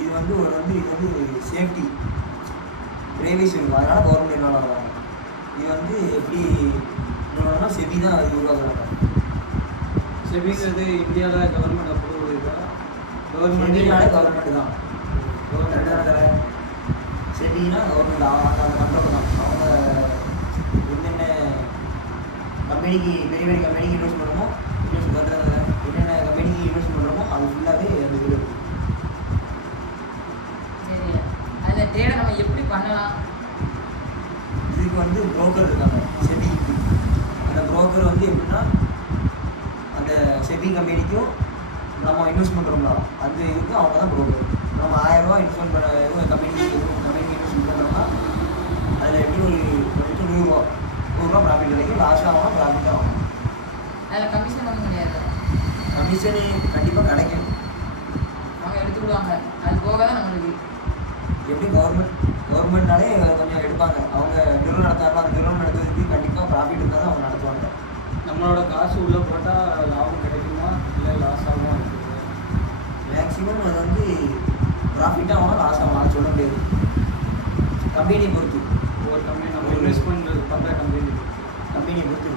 இது வந்து safety privacy இருக்கும், அதனால் கவர்மெண்ட் என்ன வராங்க. இது வந்து எப்படி இன்னொன்னா செபி தான் அது உருவாக்குறாங்க. செபிங்கிறது இந்தியாவில் கவர்மெண்ட் அப்ரூவல் இருக்கா? கவர்மெண்ட் தான் கரெக்டான செபினா கவர்மெண்ட் அந்த கண்ட்ரோல் தான். அவங்க என்னென்ன கம்பெனிக்கு பெரிய பெரிய கம்பெனிக்கு இன்வெஸ்ட் பண்ணுறோமோ என்னென்ன கம்பெனிக்கு இன்வெஸ்ட் பண்ணுறோமோ அது ஃபுல்லாகவே அந்த இதில் இருக்குது. சரி, அதில் ட்ரேடை நம்ம எப்படி பண்ணலாம்? இதுக்கு வந்து புரோக்கர் இருக்காங்க செபிக்கு. அந்த புரோக்கர் வந்து எப்படின்னா அந்த செபி கம்பெனிக்கும் நம்ம இன்வெஸ்ட் பண்ணுறோம்ல அந்த இதுக்கும் அவங்க தான் புரோக்கர். நம்ம 1000 ரூபா இன்வெஸ்ட் பண்ண கம்பெனிக்கு இன்வெஸ்ட் பண்ணுறோம்னா அதில் எப்படி ஒரு 100 ரூபா ப்ராஃபிட் கிடைக்கும். லாஸ்ட் ஆகணும், ப்ராஃபிட் ஆகணும். அதில் கமிஷன் ஒன்றும் கிடையாது. கமிஷனு கண்டிப்பாக கிடைக்கும், அவங்க எடுத்துக்கிடுவாங்க. அது போக தான் நம்மளுக்கு எப்படி கவர்மெண்ட்னாலே கொஞ்சம் எடுப்பாங்க. அவங்க நிறுவனம் நடத்தாங்க, அந்த நிறுவனம் நடத்துறதுக்கு கண்டிப்பாக ப்ராஃபிட் இருந்தால் தான் அவங்க நடத்துவாங்க. நம்மளோட காசு உள்ளே போட்டால் லாபம் கிடைக்குமா இல்லை லாஸ் ஆகுமா இருக்குது? மேக்ஸிமம் அது வந்து ப்ராஃபிட் ஆகணும், லாஸ் ஆகணும், அதை சொல்ல முடியாது. கம்பெனியை பொறுத்து ஒவ்வொரு கம்பெனி நம்ம இன்வெஸ்ட் பண்ணுறது பண்ணுற கம்பெனியை பொறுத்து